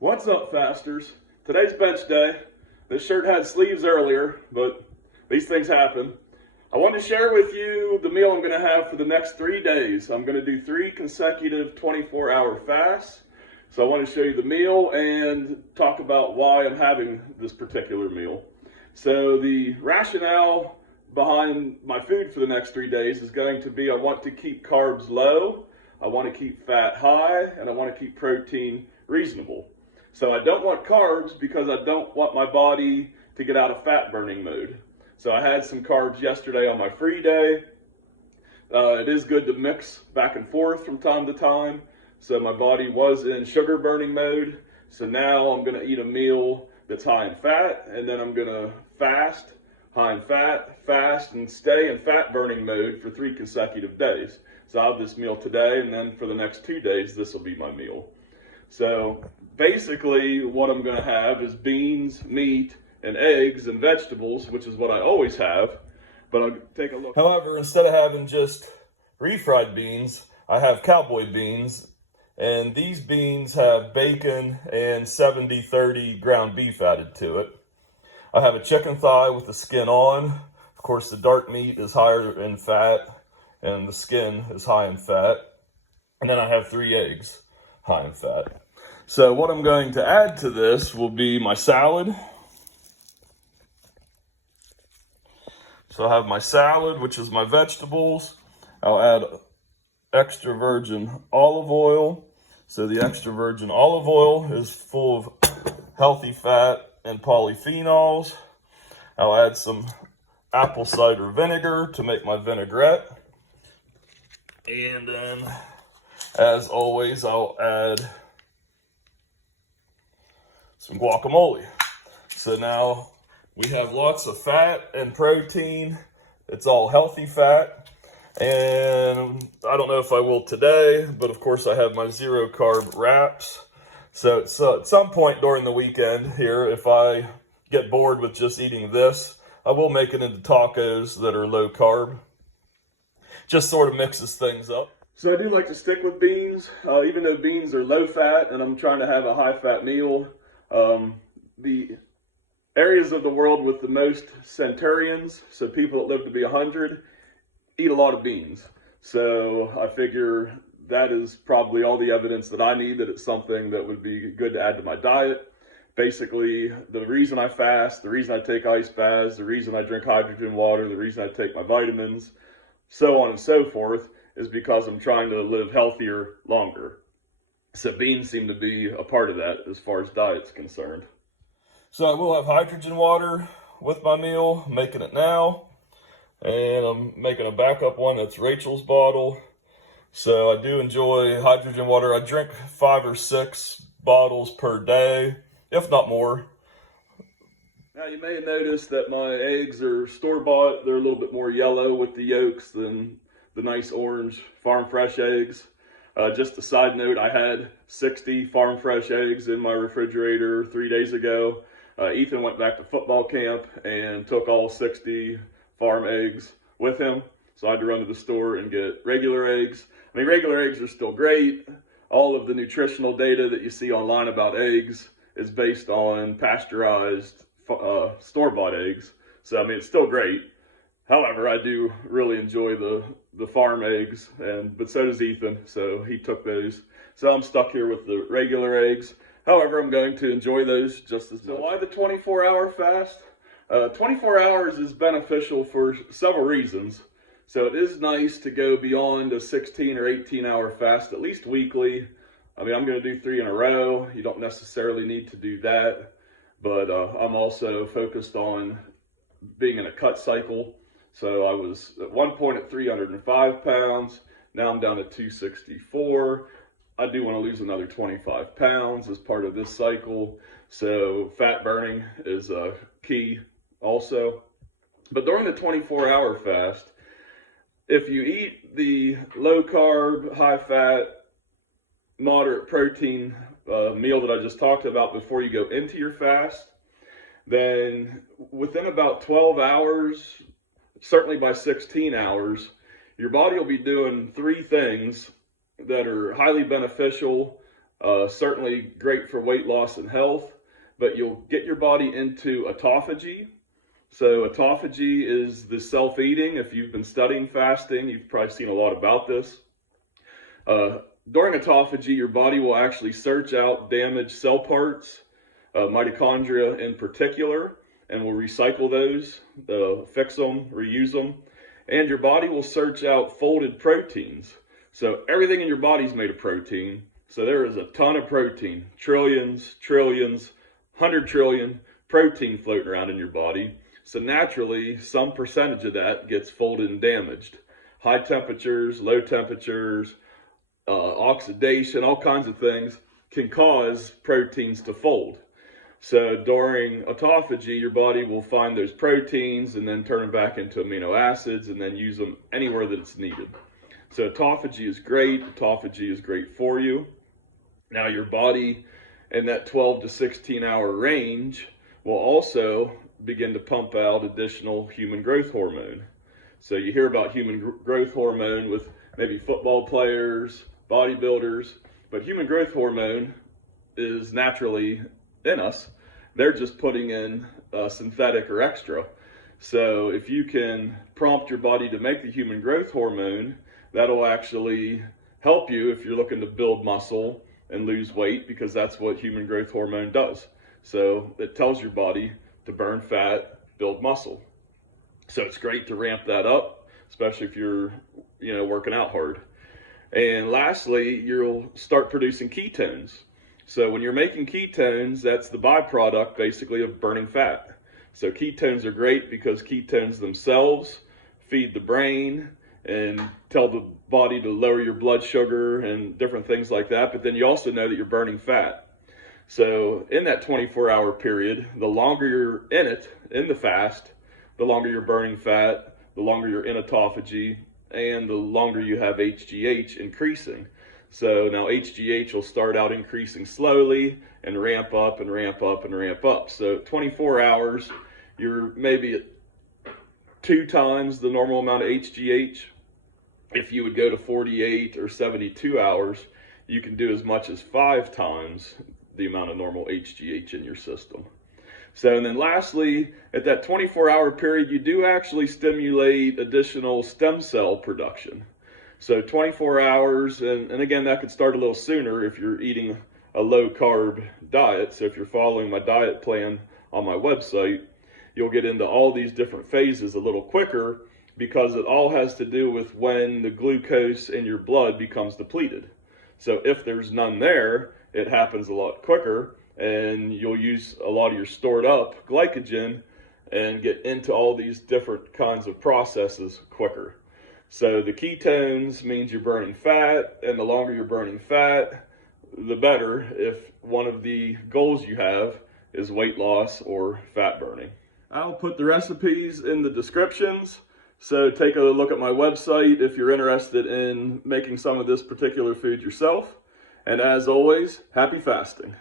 What's up, fasters? Today's bench day. This shirt had sleeves earlier, but these things happen. I wanted to share with you the meal I'm going to have for the next 3 days. I'm going to do 3 consecutive 24-hour fasts. So I want to show you the meal and talk about why I'm having this particular meal. So the rationale behind my food for the next 3 days is going to be I want to keep carbs low, I want to keep fat high, and I want to keep protein reasonable. So I don't want carbs because I don't want my body to get out of fat burning mode. So I had some carbs yesterday on my free day. It is good to mix back and forth from time to time. So my body was in sugar burning mode. So now I'm going to eat a meal that's high in fat, and then I'm going to fast, high in fat, fast, and stay in fat burning mode for 3 consecutive days. So I'll have this meal today, and then for the next 2 days, this will be my meal. So basically what I'm going to have is beans, meat, and eggs and vegetables, which is what I always have. But I'll take a look. However, instead of having just refried beans, I have cowboy beans. And these beans have bacon and 70-30 ground beef added to it. I have a chicken thigh with the skin on. Of course, the dark meat is higher in fat and the skin is high in fat. And then I have 3 eggs high in fat. So what I'm going to add to this will be my salad. So I have my salad, which is my vegetables. I'll add extra virgin olive oil. So the extra virgin olive oil is full of healthy fat and polyphenols. I'll add some apple cider vinegar to make my vinaigrette. And then, as always, I'll add some guacamole. So now we have lots of fat and protein. It's all healthy fat. And I don't know if I will today, but of course I have my 0 carb wraps. So at some point during the weekend here, if I get bored with just eating this, I will make it into tacos that are low carb. Just sort of mixes things up. So I do like to stick with beans, even though beans are low fat and I'm trying to have a high fat meal. The areas of the world with the most centurions, so people that live to be 100, eat a lot of beans. So I figure that is probably all the evidence that I need that it's something that would be good to add to my diet. Basically, the reason I fast, the reason I take ice baths, the reason I drink hydrogen water, the reason I take my vitamins, so on and so forth, is because I'm trying to live healthier longer. So beans seem to be a part of that as far as diet's concerned. So I will have hydrogen water with my meal, making it now. And I'm making a backup one that's Rachel's bottle. So I do enjoy hydrogen water. I drink 5 or 6 bottles per day, if not more. Now you may have noticed that my eggs are store-bought. They're a little bit more yellow with the yolks than the nice orange farm fresh eggs. Just a side note, I had 60 farm fresh eggs in my refrigerator 3 days ago. Ethan went back to football camp and took all 60 farm eggs with him. So I had to run to the store and get regular eggs. I mean, regular eggs are still great. All of the nutritional data that you see online about eggs is based on pasteurized store-bought eggs. So, I mean, it's still great. However, I do really enjoy the farm eggs, but so does Ethan, so he took those. So I'm stuck here with the regular eggs. However, I'm going to enjoy those just as much. So why the 24-hour fast? 24 hours is beneficial for several reasons. So it is nice to go beyond a 16 or 18-hour fast, at least weekly. I mean, I'm going to do 3 in a row. You don't necessarily need to do that. But I'm also focused on being in a cut cycle. So I was at one point at 305 pounds. Now I'm down to 264. I do want to lose another 25 pounds as part of this cycle. So fat burning is key also. But during the 24-hour fast, if you eat the low carb, high fat, moderate protein meal that I just talked about before you go into your fast, then within about 12 hours, certainly by 16 hours, your body will be doing 3 things that are highly beneficial Certainly great for weight loss and health, but you'll get your body into autophagy. So autophagy is the self-eating. If you've been studying fasting, you've probably seen a lot about this. During autophagy, your body will actually search out damaged cell parts, mitochondria in particular, and will recycle those, fix them, reuse them. And your body will search out folded proteins. So everything in your body is made of protein. So there is a ton of protein, trillions, 100 trillion protein floating around in your body. So naturally, some percentage of that gets folded and damaged. High temperatures, low temperatures, oxidation, all kinds of things can cause proteins to fold. So during autophagy, your body will find those proteins and then turn them back into amino acids and then use them anywhere that it's needed. So autophagy is great. Autophagy is great for you. Now your body in that 12 to 16 hour range will also begin to pump out additional human growth hormone. So you hear about human growth hormone with maybe football players, bodybuilders, but human growth hormone is naturally in us. They're just putting in synthetic or extra. So if you can prompt your body to make the human growth hormone, that'll actually help you if you're looking to build muscle and lose weight, because that's what human growth hormone does. So it tells your body to burn fat, build muscle. So it's great to ramp that up, especially if you're, working out hard. And lastly, you'll start producing ketones. So when you're making ketones, that's the byproduct basically of burning fat. So ketones are great because ketones themselves feed the brain and tell the body to lower your blood sugar and different things like that. But then you also know that you're burning fat. So in that 24-hour period, the longer you're in it, in the fast, the longer you're burning fat, the longer you're in autophagy, and the longer you have HGH increasing. So now HGH will start out increasing slowly and ramp up and ramp up and ramp up. So 24 hours, you're maybe at 2 times the normal amount of HGH. If you would go to 48 or 72 hours, you can do as much as 5 times the amount of normal HGH in your system. So, and then lastly, at that 24-hour period, you do actually stimulate additional stem cell production. So 24 hours, and again, that could start a little sooner if you're eating a low-carb diet. So if you're following my diet plan on my website, you'll get into all these different phases a little quicker, because it all has to do with when the glucose in your blood becomes depleted. So if there's none there, it happens a lot quicker, and you'll use a lot of your stored up glycogen and get into all these different kinds of processes quicker. So the ketones means you're burning fat, and the longer you're burning fat, the better if one of the goals you have is weight loss or fat burning. I'll put the recipes in the descriptions. So take a look at my website if you're interested in making some of this particular food yourself. And as always, happy fasting.